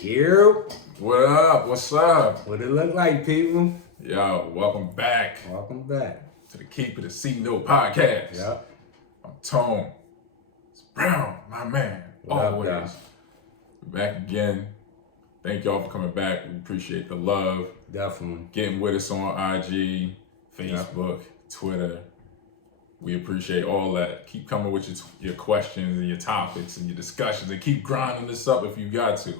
Yep. What up? What's up? What it look like, people? Yo, welcome back Welcome back. to the Keep It a C Note podcast. Yep. I'm Tone. It's Brown, my man. What up, Always. guys? We're back again. Thank y'all for coming back. We appreciate the love. Definitely. Getting with us on IG, Facebook, Twitter. We appreciate all that. Keep coming with your questions and your topics and your discussions, and keep grinding this up if you got to.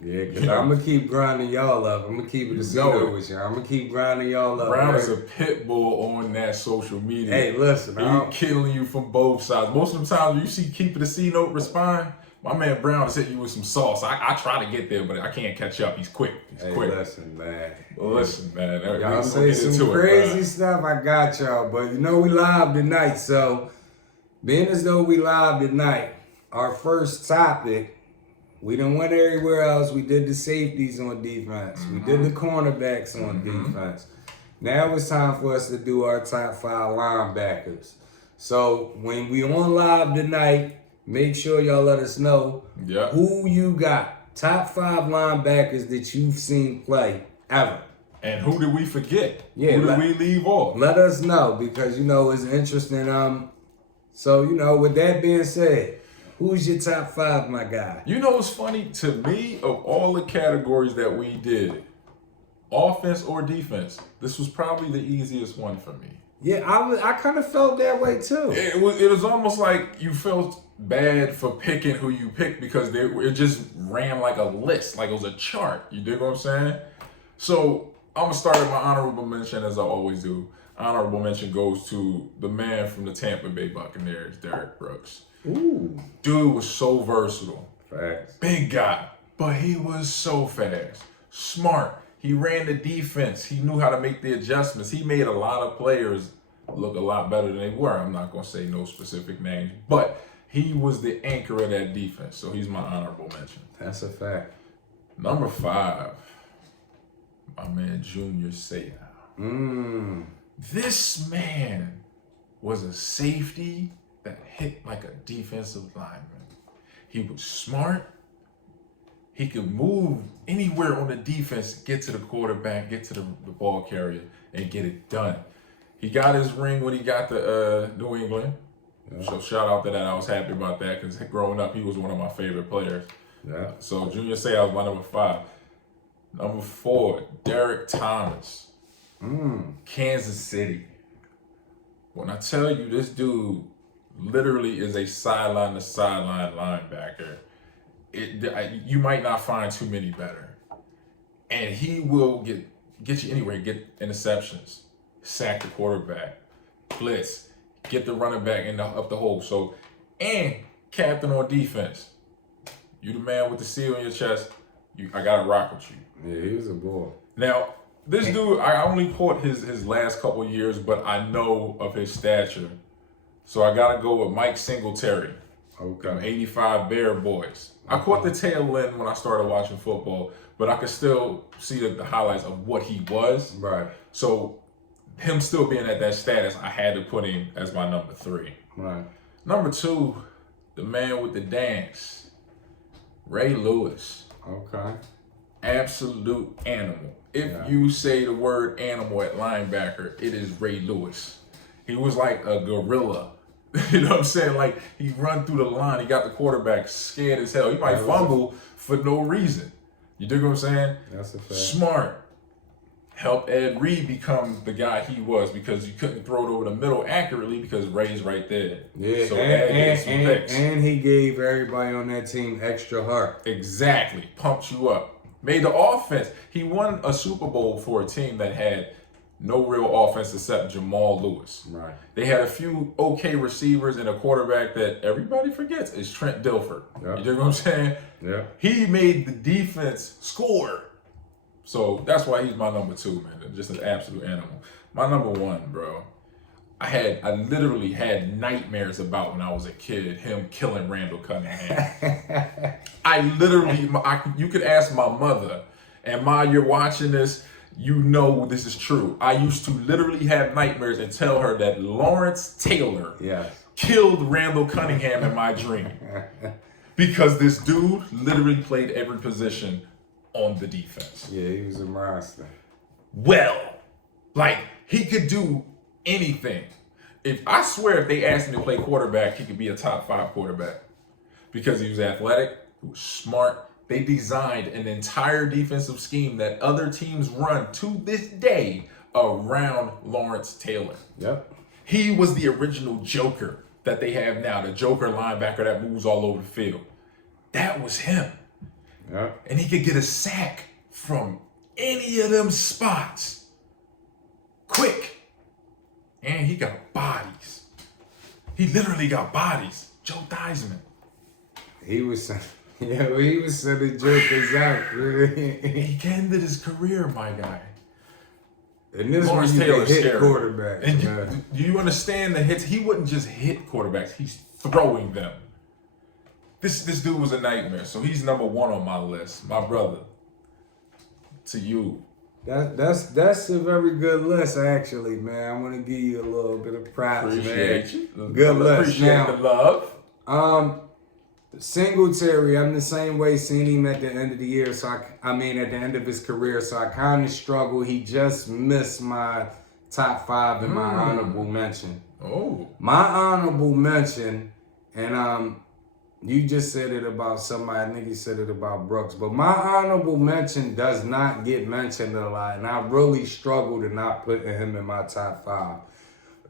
Yeah, because I'm going to keep grinding y'all up. I'm going to keep it a secret with you. I'm going to keep grinding y'all up. Brown is a pit bull on that social media. Hey, listen. He's killing you from both sides. Most of the time, when you see Keep It a C Note respond, my man Brown is hitting you with some sauce. I try to get there, but I can't catch up. He's quick. He's quick. Listen, man. Listen, man. Y'all say some crazy stuff, I got y'all. But you know we live tonight, so being as though we live tonight, our first topic, we done went everywhere else. We did the safeties on defense. We did the cornerbacks on defense. Now it's time for us to do our top 5 linebackers. So when we on live tonight, make sure y'all let us know who you got. Top 5 linebackers that you've seen play ever. And who did we forget? Yeah, who did we leave off? Let us know, because it's interesting. So with that being said, who's your top 5, my guy? You know what's funny? To me, of all the categories that we did, offense or defense, this was probably the easiest one for me. Yeah, I kind of felt that way too. It was almost like you felt bad for picking who you picked, because it just ran like a list, like it was a chart. You dig what I'm saying? So I'm gonna start with my honorable mention, as I always do. Honorable mention goes to the man from the Tampa Bay Buccaneers, Derrick Brooks. Ooh. Dude was so versatile. Facts. Big guy, but he was so fast, smart. He ran the defense. He knew how to make the adjustments. He made a lot of players look a lot better than they were. I'm not gonna say no specific names, but he was the anchor of that defense. So he's my honorable mention. That's a fact. Number 5, my man Junior Seau. This man was a safety that hit like a defensive lineman. He was smart. He could move anywhere on the defense, get to the quarterback, get to the ball carrier, and get it done. He got his ring when he got to New England. Yeah. So shout out to that. I was happy about that, because growing up, he was one of my favorite players. Yeah. So Junior Seau was my number 5. Number 4, Derek Thomas. Kansas City. When I tell you, this dude literally is a sideline to sideline linebacker, you might not find too many better. And he will get you anywhere, get interceptions, sack the quarterback, blitz, get the running back up the hole. So, and captain on defense. You the man with the C on your chest. I gotta rock with you. Yeah, he was a boy. Now, this dude, I only caught his last couple years, but I know of his stature. So I gotta go with Mike Singletary. Okay. 85 Bear Boys. I caught the tail end when I started watching football, but I could still see the highlights of what he was. Right. So him still being at that status, I had to put him as my number 3. Right. Number 2, the man with the dance, Ray Lewis. Okay. Absolute animal. If you say the word animal at linebacker, it is Ray Lewis. He was like a gorilla. You know what I'm saying? Like, he run through the line. He got the quarterback scared as hell. He might fumble for no reason. You dig what I'm saying? That's a fact. Smart. Helped Ed Reed become the guy he was, because you couldn't throw it over the middle accurately because Ray's right there. Yeah, so and he gave everybody on that team extra heart. Exactly. Pumped you up. Made the offense. He won a Super Bowl for a team that had no real offense except Jamal Lewis. Right. They had a few okay receivers and a quarterback that everybody forgets is Trent Dilfer. Yep. You dig what I'm saying? Yeah. He made the defense score. So that's why he's my number 2, man. Just an absolute animal. My number 1, bro. I literally had nightmares about when I was a kid, him killing Randall Cunningham. You could ask my mother, and Ma, you're watching this, you know this is true. I used to literally have nightmares and tell her that Lawrence Taylor killed Randall Cunningham in my dream. Because this dude literally played every position on the defense. Yeah, he was a monster. Well, like, he could do anything. I swear if they asked him to play quarterback, he could be a top 5 quarterback. Because he was athletic, he was smart. They designed an entire defensive scheme that other teams run to this day around Lawrence Taylor. Yep. He was the original Joker that they have now, the Joker linebacker that moves all over the field. That was him. Yep. And he could get a sack from any of them spots. Quick. And he got bodies. He literally got bodies. Joe Theismann. He was sending jokers out. He ended his career, my guy. And this Lawrence one you Taylor's hit scary. quarterbacks. And do you understand the hits? He wouldn't just hit quarterbacks. He's throwing them. This dude was a nightmare. So he's number 1 on my list. My brother. To you. That's a very good list, actually, man. I want to give you a little bit of props, Appreciate man. you. Good list. Appreciate Now, the love. Singletary, I'm the same way seeing him at the end of the year. So at the end of his career. So I kind of struggle. He just missed my top 5 in my honorable mention. Oh. My honorable mention, and you just said it about somebody. I think you said it about Brooks. But my honorable mention does not get mentioned a lot, and I really struggled in not putting him in my top 5.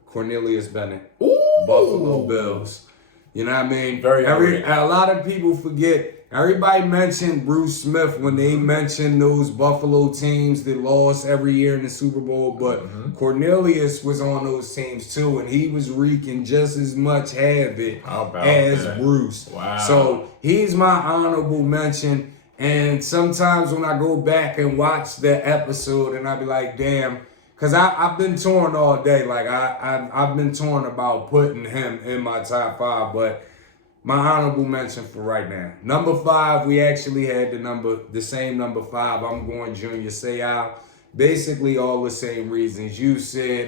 Cornelius Bennett, Ooh. Buffalo Bills. You know what I mean? A lot of people forget. Everybody mentioned Bruce Smith when they mentioned those Buffalo teams that lost every year in the Super Bowl, but Cornelius was on those teams too, and he was wreaking just as much havoc as Bruce. Wow. So he's my honorable mention. And sometimes when I go back and watch the episode, and I be like, damn. Because I've been torn all day. Like, I've been torn about putting him in my top 5. But my honorable mention for right now. Number 5, we actually had the same number 5. I'm going Junior Seau. Basically all the same reasons. You said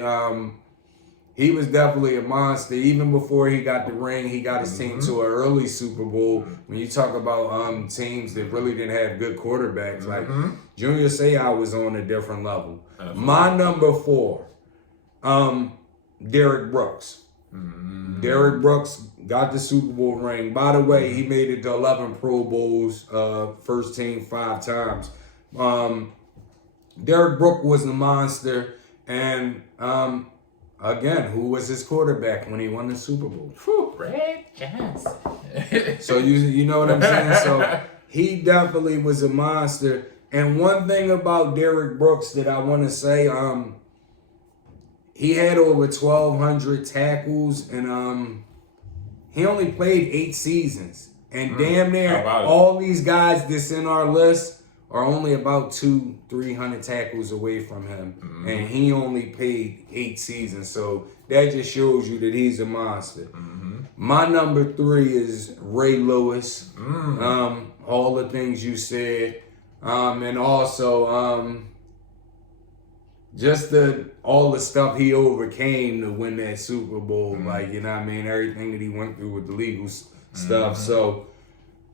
he was definitely a monster. Even before he got the ring, he got his team to an early Super Bowl. When you talk about teams that really didn't have good quarterbacks, like Junior Seau was on a different level. My number 4, Derrick Brooks. Derrick Brooks got the Super Bowl ring. By the way, he made it to 11 Pro Bowls, first team 5 times. Derrick Brooks was a monster, and again, who was his quarterback when he won the Super Bowl? Brad Johnson. So you know what I'm saying? So he definitely was a monster. And one thing about Derrick Brooks that I want to say, he had over 1,200 tackles, and he only played 8 seasons. And damn near all these guys that's in our list are only about 200-300 tackles away from him. And he only played 8 seasons. So that just shows you that he's a monster. My number 3 is Ray Lewis. All the things you said. And also, just all the stuff he overcame to win that Super Bowl, like, you know what I mean? Everything that he went through with the legal stuff. So,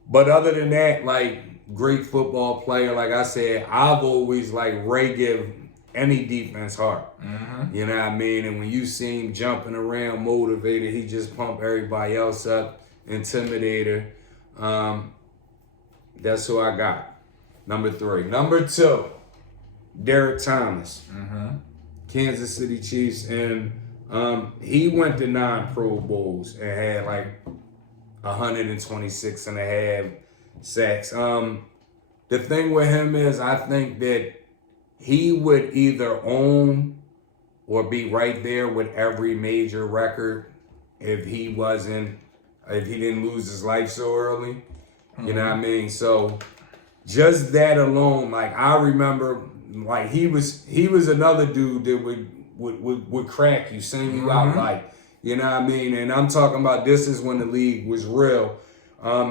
but other than that, like, great football player. Like I said, I've always, like, Ray give any defense heart. You know what I mean? And when you see him jumping around, motivated, he just pump everybody else up, intimidator. That's who I got. Number 3. Number 2, Derek Thomas. Kansas City Chiefs. And he went to 9 Pro Bowls and had like 126 and a half sacks. The thing with him is I think that he would either own or be right there with every major record if he didn't lose his life so early. You know what I mean? So just that alone, like I remember, like he was another dude that would crack you, sing you out, like, you know what I mean? And I'm talking about this is when the league was real.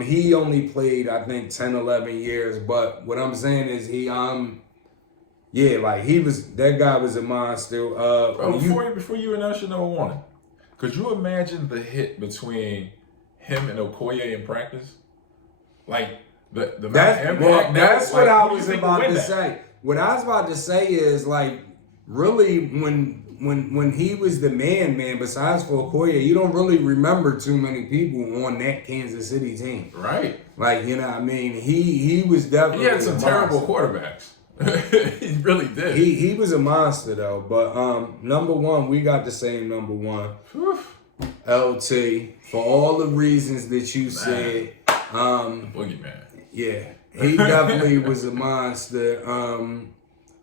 He only played, I think, 10, 11 years, but what I'm saying is that guy was a monster. Bro, before you announce your number 1, could you imagine the hit between him and Okoye in practice? Like the that's what I was about to say. say. What I was about to say is like really when he was the man, besides for Okoye, you don't really remember too many people on that Kansas City team. Right. Like, you know what I mean? He was definitely he had some terrible quarterbacks. He really did. He was a monster though. But number one, we got the same number one. Whew. LT, for all the reasons that you said. Boogeyman. Yeah. He definitely was a monster.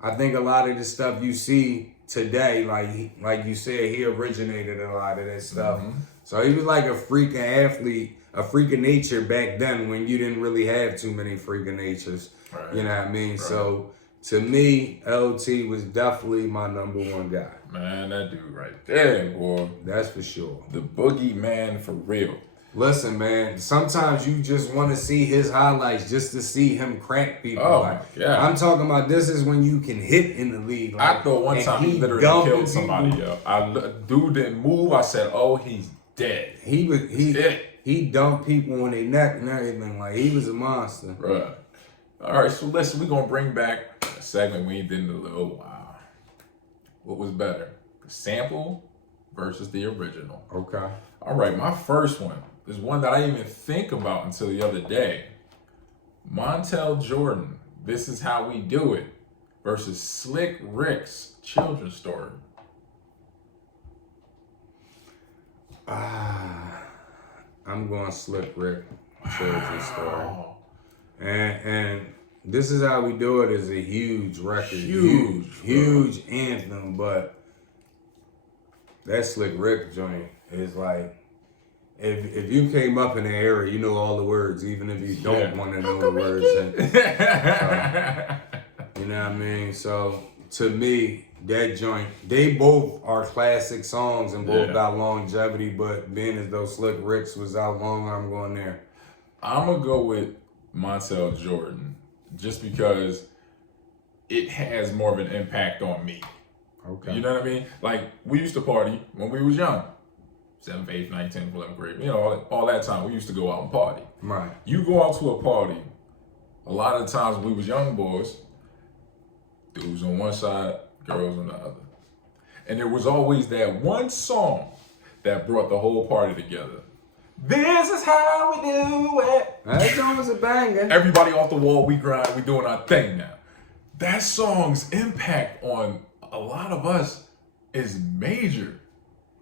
I think a lot of the stuff you see today, like you said, he originated a lot of that stuff. Mm-hmm. So he was like a freaking athlete, a freak of nature back then when you didn't really have too many freak of natures. Right. You know what I mean? Right. So to me, LT was definitely my number one guy. Man, that dude right there, boy. That's for sure. The boogeyman for real. Listen, man, sometimes you just want to see his highlights just to see him crack people. Oh, like, yeah. I'm talking about this is when you can hit in the league. Like, I thought one time he literally killed somebody, yo. Dude didn't move. I said, oh, he's dead. He dumped people on their neck and everything. Like, he was a monster. Right. All right, so listen, we're going to bring back a segment we did in a little while. What was better? The sample versus the original. Okay. All right, my first one is one that I didn't even think about until the other day. Montel Jordan, This Is How We Do It, versus Slick Rick's Children's Story. I'm going Slick Rick, Children's Story. And This Is How We Do It is a huge record. Huge anthem, but that Slick Rick joint is like, if you came up in the era, you know all the words, even if you don't want to know the words. You know what I mean? So to me, that joint, they both are classic songs and both got longevity, but being as though Slick Rick's was out long, I'm going there. I'm going to go with Montel Jordan just because it has more of an impact on me. Okay. You know what I mean? Like, we used to party when we was young. 7th, 8th, 9th, 10th, 11th grade. You know, all that time, we used to go out and party. Right. You go out to a party, a lot of the times when we was young boys, dudes on one side, girls on the other. And there was always that one song that brought the whole party together. This is how we do it. That song was a banger. Everybody off the wall, we grind, we doing our thing now. That song's impact on a lot of us is major.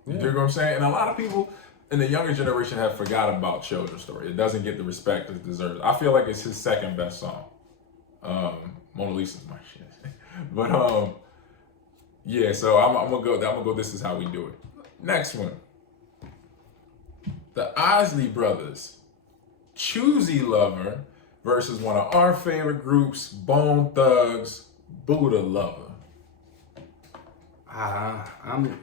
You know what I'm saying? And a lot of people in the younger generation have forgot about Children's Story. It doesn't get the respect it deserves. I feel like it's his second best song. Mona Lisa's my shit. But yeah, so I'm gonna go This Is How We Do It. Next one. The Isley Brothers, Choosy Lover versus one of our favorite groups, Bone Thugs, Buddha Lover. I'm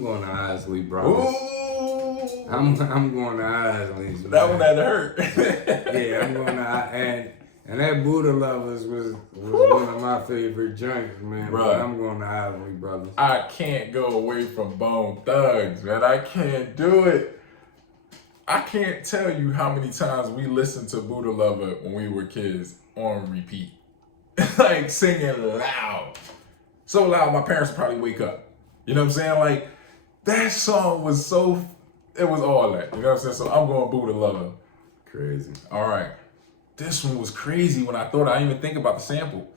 going to Isley Brothers. Ooh. I'm going to Isley. That one had to hurt. Yeah, I'm going to and that Buddha Lovers was one of my favorite joints, man. Right. But I'm going to Isley Brothers. I can't go away from Bone Thugs, man. I can't do it. I can't tell you how many times we listened to Buddha Lover when we were kids on repeat. Like singing loud. So loud my parents would probably wake up. You know what I'm saying? Like, that song was it was all that. You know what I'm saying? So I'm going Buddha Lover. Crazy. All right. This one was crazy when I thought I didn't even think about the sample.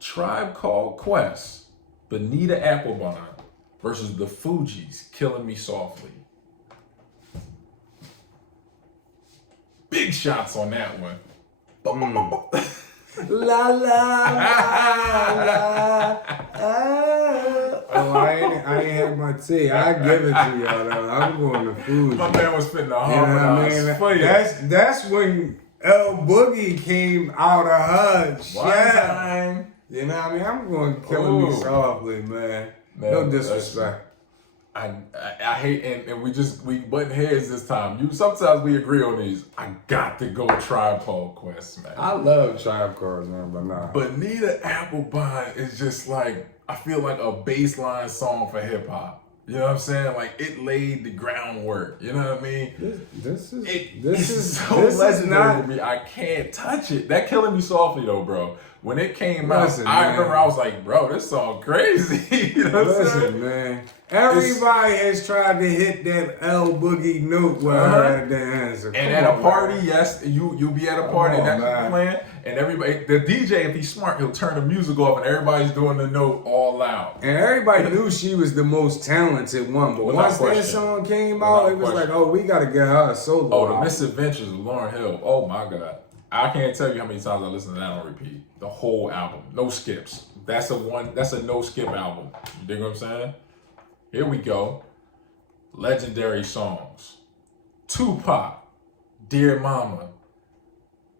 Tribe Called Quest, Bonita Applebone versus the Fugees, Killing Me Softly. Big shots on that one. La la la la. Oh, I ain't had my tea. I give it to y'all though. I'm going to food. My man was fitting to harmonize for you. That's when El Boogie came out of her shell. You know what I mean? I'm going Killing Me Softly, man. No disrespect. I hate and we button heads this time. Sometimes we agree on these. I got to go Tribe Called Quest, man. I love Tribe Called, man, but nah. Bonita Applebone is just like, I feel like a baseline song for hip hop. You know what I'm saying? Like, it laid the groundwork. You know what I mean? This It's is so this legendary is not. to me. I can't touch it. That Killing Me Softly, though, bro. When it came out, Listen, I man. remember I was like, bro, this song crazy. You know what I'm saying? Listen, man. Everybody has tried to hit that L boogie note where the answer. And at a party, yes, you'll be at a party and that's playing, and everybody, the DJ, if he's smart, he'll turn the music off and everybody's doing the note all loud. And everybody knew she was the most talented one, but once that song came out, it was like, oh, we gotta get her a solo. Oh, the Misadventures of Lauryn Hill. Oh my God, I can't tell you how many times I listened to that on repeat. The whole album, no skips. That's a no skip album. You dig what I'm saying? Here we go. Legendary songs. Tupac, Dear Mama,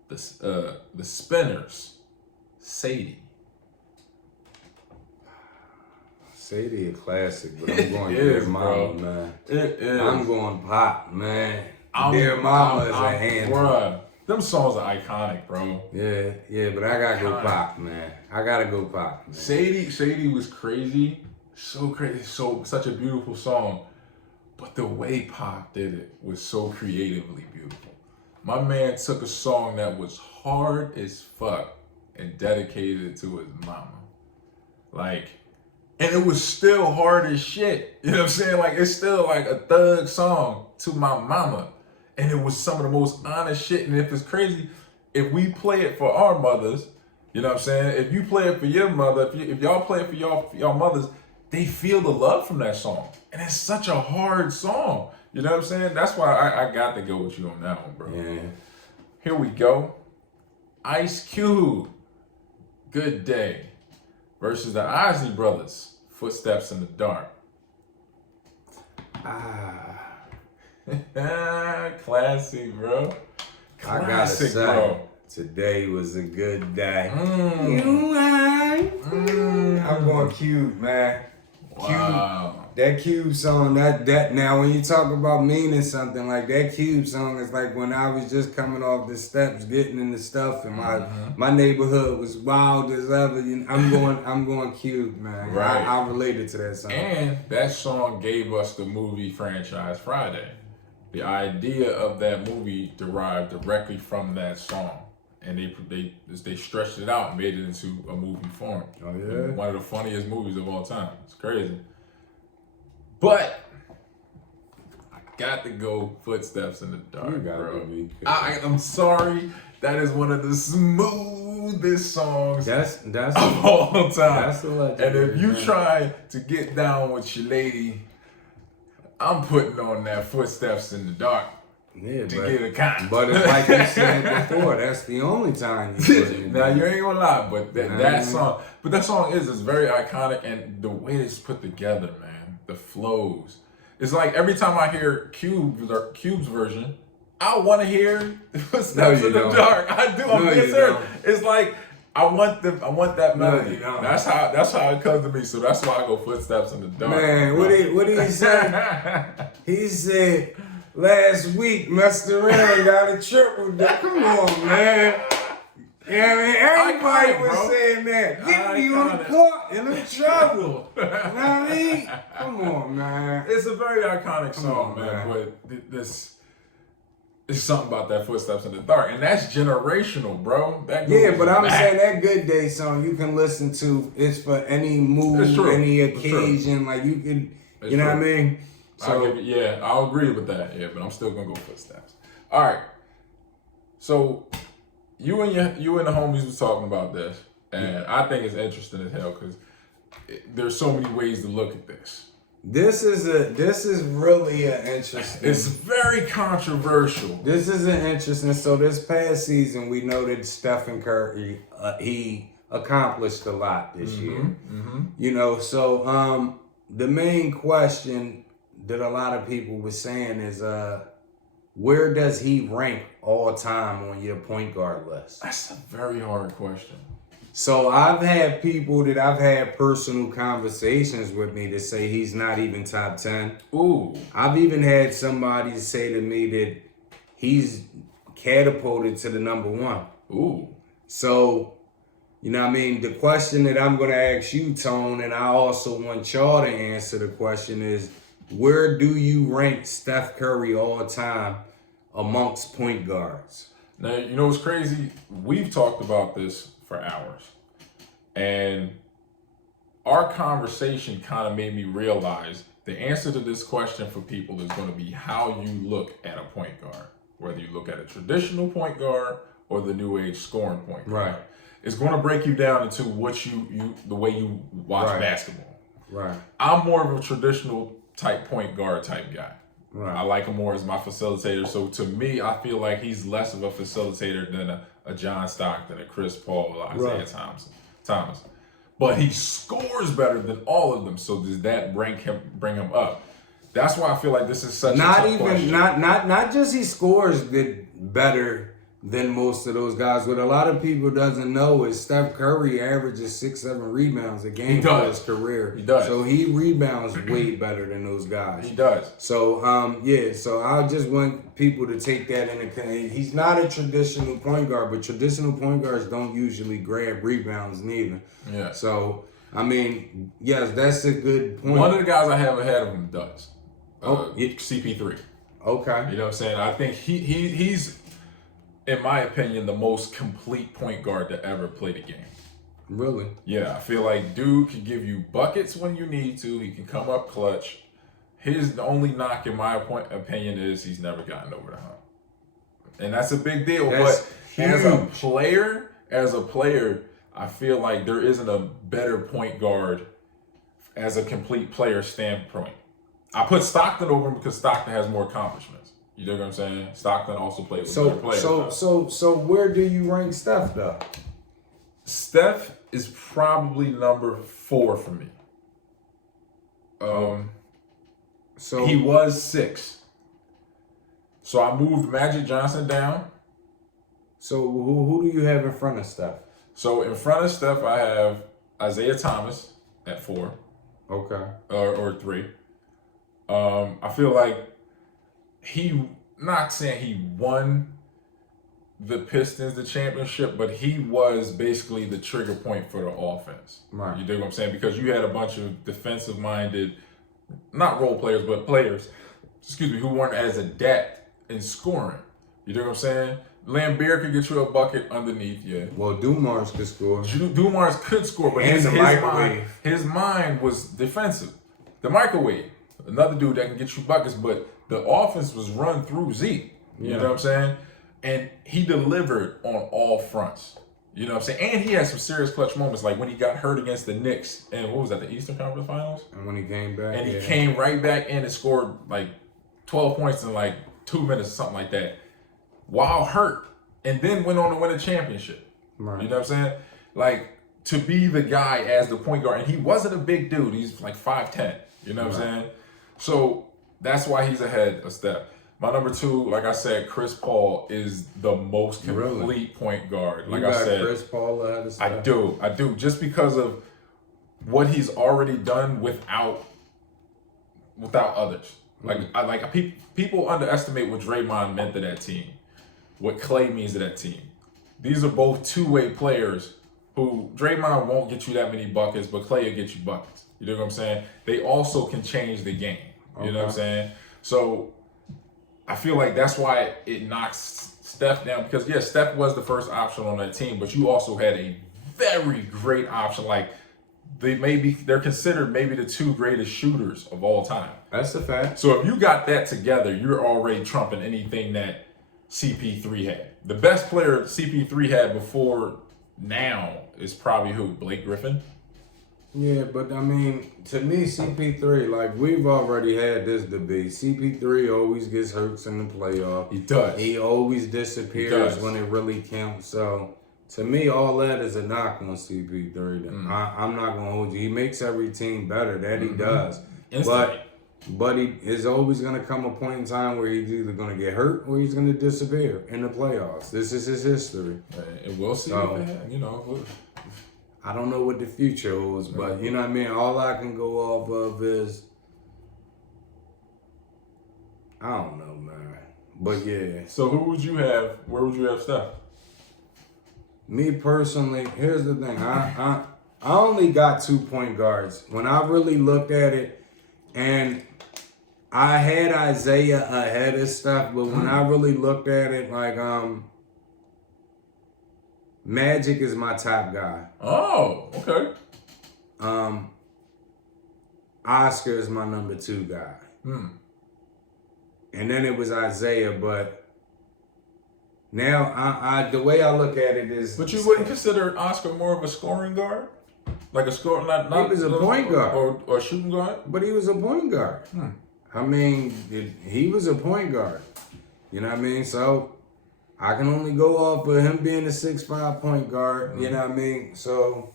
the Spinners, Sadie. Sadie a classic, but I'm going Dear Mama, man. It is. I'm going Pop, man. Dear Mama is a hand. Bruh, them songs are iconic, bro. Yeah, but I gotta go Pop, man. I gotta go Pop, man. Sadie was crazy. So crazy. Such a beautiful song. But the way Pop did it was so creatively beautiful. My man took a song that was hard as fuck and dedicated it to his mama. Like, and it was still hard as shit. You know what I'm saying? Like, it's still like a thug song to my mama. And it was some of the most honest shit. And if it's crazy, if we play it for our mothers, you know what I'm saying? If you play it for your mother, if y'all play it for y'all mothers, they feel the love from that song. And it's such a hard song. You know what I'm saying? That's why I got to go with you on that one, bro. Yeah. Here we go. Ice Cube, Good Day, versus the Isley Brothers, Footsteps in the Dark. Classic, bro. Classic, I gotta say, bro. Today was a good day. I'm going Cube, man. Wow. Cube, that Cube song, that now when you talk about meaning something, like that Cube song is like when I was just coming off the steps, getting into stuff, and my neighborhood was wild as ever. You know, I'm going Cube, man. Right. I related to that song. And that song gave us the movie franchise Friday. The idea of that movie derived directly from that song. And they stretched it out and made it into a movie form. Oh yeah, one of the funniest movies of all time. It's crazy, but I got to go Footsteps in the Dark, bro. I'm sorry, that is one of the smoothest songs of all time. That's the legend. And if you try to get down with your lady, I'm putting on that Footsteps in the Dark. Yeah, get a con. But it's like you said before, that's the only time you put it. Now you ain't gonna lie, but that song is very iconic, and the way it's put together, man, the flows. It's like every time I hear Cube's version, I want to hear Footsteps in the Dark. I do. I'm being serious. It's like I want that melody. That's how it comes to me. So that's why I go Footsteps in the Dark. Man, what did he say? He said, last week, messed around and got a triple. Come on, man. Yeah, I mean, everybody was saying that. Get me on the court and I'm trouble. You know what I mean? Come on, man. It's a very iconic song, man. But this is something about that Footsteps in the Dark. And that's generational, bro. Yeah, but I'm saying that Good Day song you can listen to. It's for any mood, any occasion. Like you can, you know what I mean? So I'll agree with that. Yeah, but I'm still gonna go Footsteps. All right. So you and the homies was talking about this, and I think it's interesting as hell because there's so many ways to look at this. This is really an interesting. It's very controversial. This is an interesting. So this past season, we know that Stephen Curry he accomplished a lot this year. Mm-hmm. You know, so the main question that a lot of people were saying is where does he rank all time on your point guard list? That's a very hard question. So I've had people that I've had personal conversations with me that say he's not even top 10. Ooh. I've even had somebody say to me that he's catapulted to the number 1. Ooh. So, you know what I mean? The question that I'm going to ask you, Tone, and I also want y'all to answer the question is, where do you rank Steph Curry all time amongst point guards? Now, you know what's crazy? We've talked about this for hours. And our conversation kind of made me realize the answer to this question for people is going to be how you look at a point guard. Whether you look at a traditional point guard or the new age scoring point guard. Right. It's going to break you down into what the way you watch basketball. Right. I'm more of a traditional type point guard type guy. Right. I like him more as my facilitator. So to me, I feel like he's less of a facilitator than a John Stockton, a Chris Paul, or Isaiah Thomas. But he scores better than all of them. So does that bring him up? That's why I feel like this is such a tough question. Not just he scores better than most of those guys. What a lot of people doesn't know is Steph Curry averages 6-7 rebounds a game for his career. He does. So he rebounds way better than those guys. He does. So so I just want people to take that into account. He's not a traditional point guard, but traditional point guards don't usually grab rebounds neither. Yeah. So I mean, yes, that's a good point. One of the guys I have ahead of him does. Yeah. CP3. Okay. You know what I'm saying? I think he's, in my opinion, the most complete point guard to ever play the game. Really? Yeah, I feel like dude can give you buckets when you need to. He can come up clutch. His only knock, in my opinion, is he's never gotten over the hump. And that's a big deal. That's but as a player, I feel like there isn't a better point guard as a complete player standpoint. I put Stockton over him because Stockton has more accomplishments. You know what I'm saying? Stockton also played with better players. So where do you rank Steph though? Steph is probably number 4 for me. So he was 6. So I moved Magic Johnson down. So who do you have in front of Steph? So in front of Steph, I have Isaiah Thomas at 4. Okay. Or 3. I feel like not saying he won the Pistons the championship, but he was basically the trigger point for the offense. Right. You dig what I'm saying? Because you had a bunch of defensive-minded, not role players, but players, who weren't as adept in scoring. You dig what I'm saying? Lambert could get you a bucket underneath, yeah. Well, Dumars could score. Dumars could score, but his mind was defensive. The microwave, another dude that can get you buckets, but the offense was run through Zeke. You know what I'm saying? And he delivered on all fronts. You know what I'm saying? And he had some serious clutch moments, like when he got hurt against the Knicks, and what was that, the Eastern Conference Finals? And when he came back. And he came right back in and scored like 12 points in like 2 minutes or something like that, while hurt, and then went on to win a championship. Right. You know what I'm saying? Like, to be the guy as the point guard, and he wasn't a big dude. He's like 5'10". You know what I'm saying? So that's why he's ahead of Steph. My number 2, like I said, Chris Paul is the most complete point guard. Like I said, Chris Paul ahead of Steph? I do, just because of what he's already done without others. Like people underestimate what Draymond meant to that team, what Clay means to that team. These are both two-way players who Draymond won't get you that many buckets, but Clay will get you buckets. You know what I'm saying? They also can change the game. You know what I'm saying? So I feel like that's why it knocks Steph down, because Steph was the first option on that team, but you also had a very great option. Like, they're considered maybe the 2 greatest shooters of all time. That's a fact. So if you got that together, you're already trumping anything that CP3 had. The best player CP3 had before now is probably who? Blake Griffin? Yeah, but I mean, to me, CP3, like, we've already had this debate. CP3 always gets hurt in the playoff. He does. He always disappears when it really counts. So, to me, all that is a knock on CP3. I'm not going to hold you. He makes every team better. That he does. Instantly. But is always going to come a point in time where he's either going to get hurt or he's going to disappear in the playoffs. This is his history. And we'll see. I don't know what the future holds, but you know what I mean? All I can go off of is, I don't know, man. But yeah. So who would you have? Where would you have Steph? Me personally, here's the thing. I only got 2 point guards. When I really looked at it, and I had Isaiah ahead of stuff, but when I really looked at it, like Magic is my top guy. Oh, okay. Oscar is my number 2 guy. And then it was Isaiah, but now I the way I look at it is. But you wouldn't consider Oscar more of a scoring guard, like a score, not he was a point guard or shooting guard. But he was a point guard. I mean, he was a point guard. You know what I mean? So I can only go off of him being a 6'5" point guard. You know what I mean? So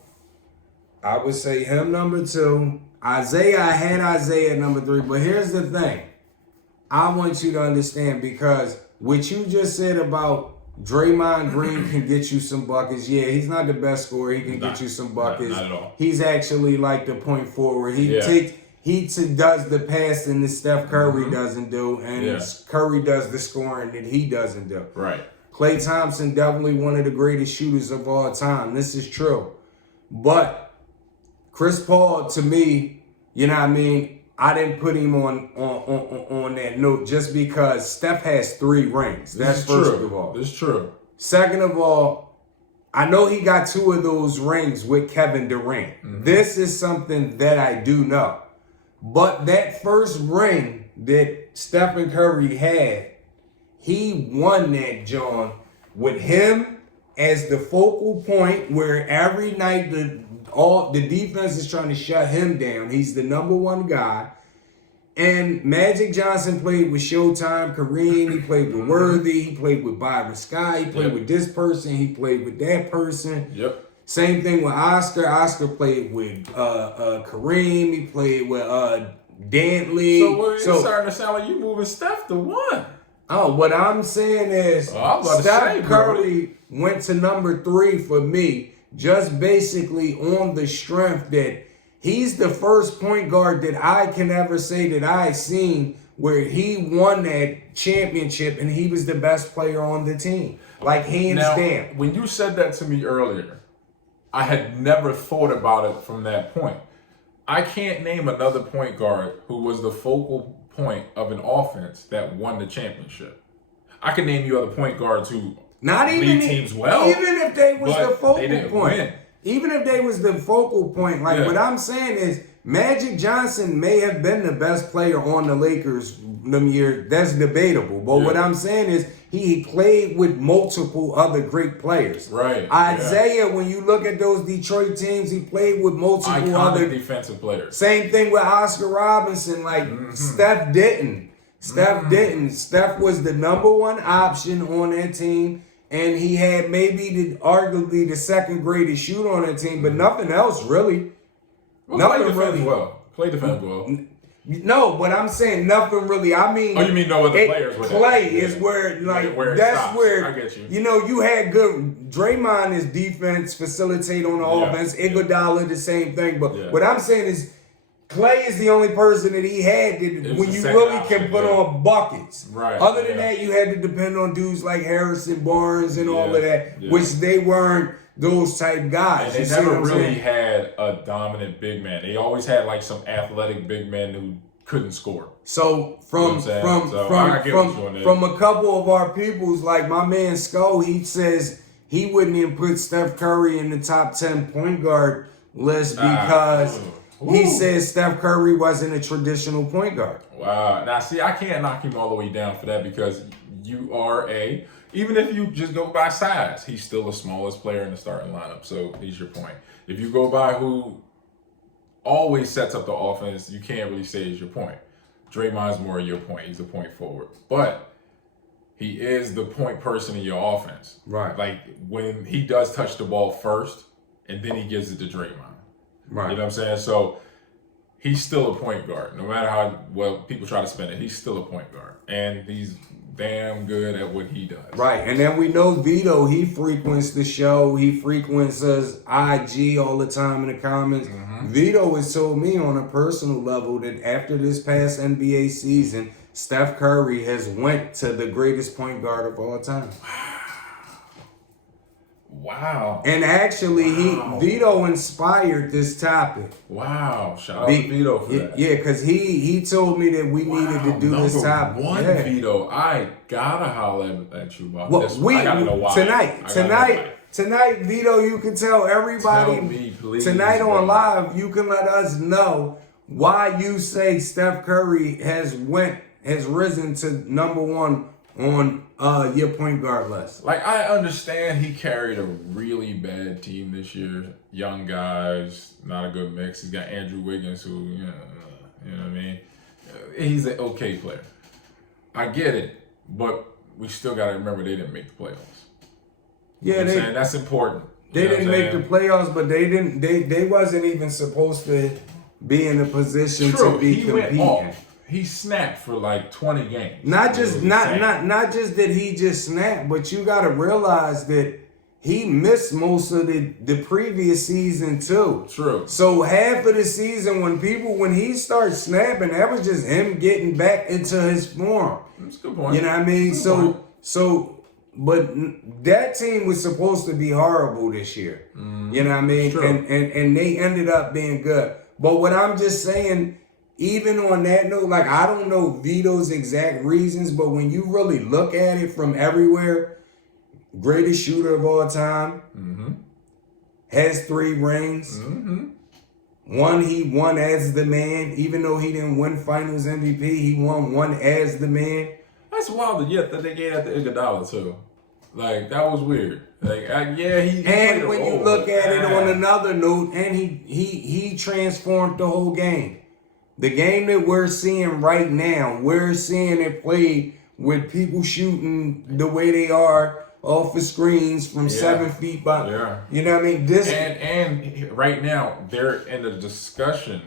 I would say him number 2. Isaiah, I had Isaiah at number 3. But here's the thing. I want you to understand, because what you just said about Draymond Green can get you some buckets. Yeah, he's not the best scorer. He can get you some buckets. Not at all. He's actually like the point forward. He does the passing that Steph Curry doesn't do, and Curry does the scoring that he doesn't do. Right. Klay Thompson, definitely one of the greatest shooters of all time. This is true. But Chris Paul, to me, you know what I mean, I didn't put him on that note just because Steph has 3 rings. That's first of all. It's true. Second of all, I know he got 2 of those rings with Kevin Durant. This is something that I do know. But that first ring that Stephen Curry had, he won that, John, with him as the focal point, where every night the defense is trying to shut him down. He's the number 1 guy. And Magic Johnson played with Showtime, Kareem. He played with Worthy. He played with Byron Scott. He played with this person. He played with that person. Same thing with Oscar. Oscar played with Kareem. He played with Dantley. So it's starting to sound like you moving Steph to 1. Oh, what I'm saying is Steph Curry went to number 3 for me, just basically on the strength that he's the first point guard that I can ever say that I've seen where he won that championship and he was the best player on the team. Like, hands down. When you said that to me earlier, I had never thought about it from that point. I can't name another point guard who was the focal point of an offense that won the championship. I can name you other point guards who lead teams well. Even if they was the focal they didn't point. Win. Even if they was the focal point. Like, what I'm saying is Magic Johnson may have been the best player on the Lakers them years. That's debatable. But what I'm saying is he played with multiple other great players. Right. Isaiah, when you look at those Detroit teams, he played with multiple other defensive players. Same thing with Oscar Robinson. Like, Steph didn't. Steph was the number 1 option on that team. And he had maybe arguably the second greatest shooter on that team, but nothing else really. Klay defends well. No, but I'm saying nothing really. I mean, you mean no other players? Klay is where, like, where that's stops. where, I get you. You know, you had good. Draymond is defense, facilitate on the offense. Iguodala, the same thing. But what I'm saying is, Klay is the only person that he had that when you really can put on buckets. Right. Other than that, you had to depend on dudes like Harrison Barnes and all of that, which they weren't those type guys. And they never really had a dominant big man. They always had like some athletic big men who couldn't score. So from a couple of our peoples, like my man Skull, he says he wouldn't even put Steph Curry in the top 10 point guard list because he says Steph Curry wasn't a traditional point guard. Wow. Now, see, I can't knock him all the way down for that because you are even if you just go by size, he's still the smallest player in the starting lineup. So here's your point. If you go by who always sets up the offense, you can't really say is your point. Draymond's more your point. He's a point forward. But he is the point person in your offense. Right. Like when he does touch the ball first and then he gives it to Draymond. Right. You know what I'm saying? So he's still a point guard. No matter how well people try to spin it, he's still a point guard. And he's damn good at what he does. Right. And then we know Vito, he frequents the show. He frequents us IG all the time in the comments. Vito has told me on a personal level that after this past NBA season, Steph Curry has went to the greatest point guard of all time. Wow. And actually, Vito inspired this topic. Wow. Shout out to Vito for that. Yeah, because he told me that we needed to do this topic. One, Vito, I gotta holler at you about this. I gotta know why. Tonight, Vito, you can tell everybody. Tell me, please, tonight on live, you can let us know why you say Steph Curry has risen to number one on your point guard list. Like, I understand he carried a really bad team this year. Young guys, not a good mix. He's got Andrew Wiggins, who, you know what I mean? He's an okay player. I get it, but we still got to remember they didn't make the playoffs. Yeah, that's important. They didn't make the playoffs, but they wasn't even supposed to be in a position to be competing. Went off. He snapped for like 20 games. Not just that he just snapped, but you got to realize that he missed most of the previous season too. True. So half of the season when he started snapping, that was just him getting back into his form. That's a good point. You know what I mean? But that team was supposed to be horrible this year. You know what I mean? Sure. And they ended up being good. But what I'm just saying, even on that note, like, I don't know Vito's exact reasons, but when you really look at it from everywhere, greatest shooter of all time, has 3 rings. He won as the man, even though he didn't win Finals MVP, he won one as the man. That's wild. Yeah, that they gave that to Iguodala too. Like, that was weird. Like, he. And when you look at it on another note, and he transformed the whole game. The game that we're seeing right now, we're seeing it played with people shooting the way they are off the screens from 7 feet by. Yeah. You know what I mean? And right now they're in a discussion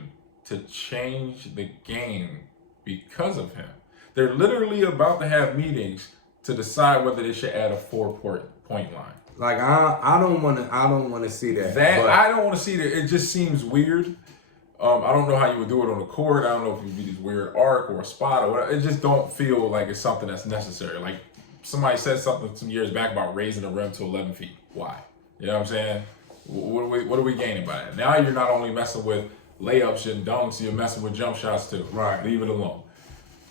to change the game because of him. They're literally about to have meetings to decide whether they should add a 4-point line. Like, I don't want to see that. I don't want to see that. It just seems weird. I don't know how you would do it on the court. I don't know if you'd be this weird arc or a spot or whatever. It just don't feel like it's something that's necessary. Like, somebody said something some years back about raising the rim to 11 feet. Why? You know what I'm saying? What are we gaining by that? Now you're not only messing with layups and dunks, you're messing with jump shots too. Right. Leave it alone.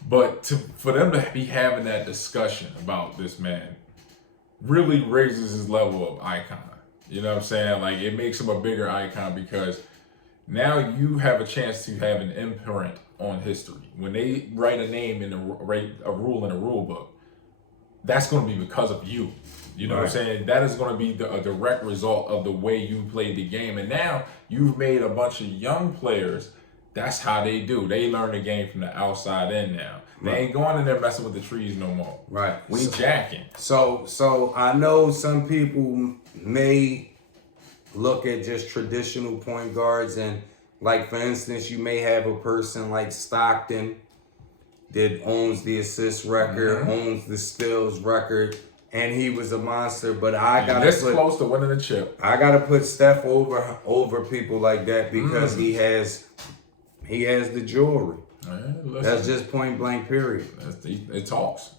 But for them to be having that discussion about this man really raises his level of icon. You know what I'm saying? Like, it makes him a bigger icon because now you have a chance to have an imprint on history. When they write a name in a rule in a rule book, that's going to be because of you. You know what I'm saying? That is going to be a direct result of the way you played the game. And now you've made a bunch of young players. That's how they do. They learn the game from the outside in now. They ain't going in there messing with the trees no more. Right. We jacking. So I know some people may look at just traditional point guards, and like, for instance, you may have a person like Stockton that owns the assist record, owns the steals record, and he was a monster. But I got this close to winning the chip. I gotta put Steph over people like that because he has the jewelry. That's just point blank, period. It talks.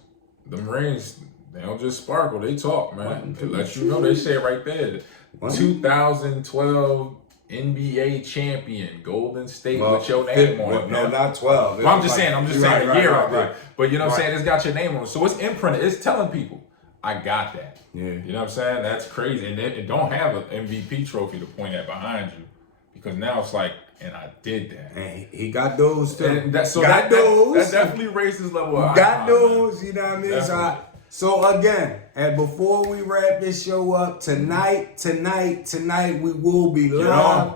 Them rings, they don't just sparkle, they talk, man. It lets you know. They say it right there. 2012 NBA champion, Golden State, with your name on it. No, not 12. I'm just saying a year out there. But you know what I'm saying? It's got your name on it. So it's imprinted. It's telling people, I got that. Yeah. You know what I'm saying? That's crazy. And it don't have an MVP trophy to point at behind you. Because now it's like, and I did that. And he got those too. That definitely raised his level of got those, you know what I mean? So again, and before we wrap this show up, tonight, we will be live.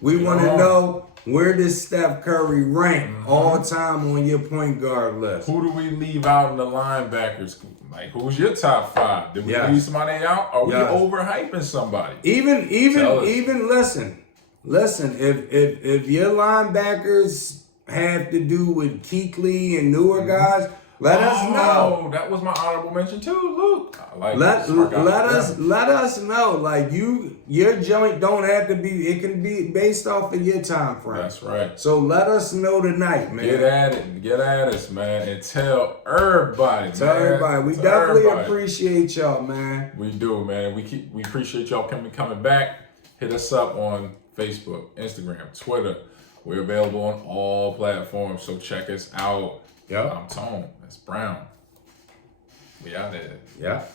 We want to know, where does Steph Curry rank all time on your point guard list? Who do we leave out in the linebackers? Like, who's your top 5? Did we leave somebody out? Are we overhyping somebody? Even listen, if your linebackers have to do with Kuechly and newer guys, Let us know. That was my honorable mention too, Luke. I like Let it. us know. Like your joint don't have to be. It can be based off of your time frame. That's right. So let us know tonight, man. Get at us, man, and tell everybody. We definitely appreciate y'all, man. We do, man. We appreciate y'all coming back. Hit us up on Facebook, Instagram, Twitter. We're available on all platforms, so check us out. Yep. I'm Tone. That's Brown. We out there. Yep.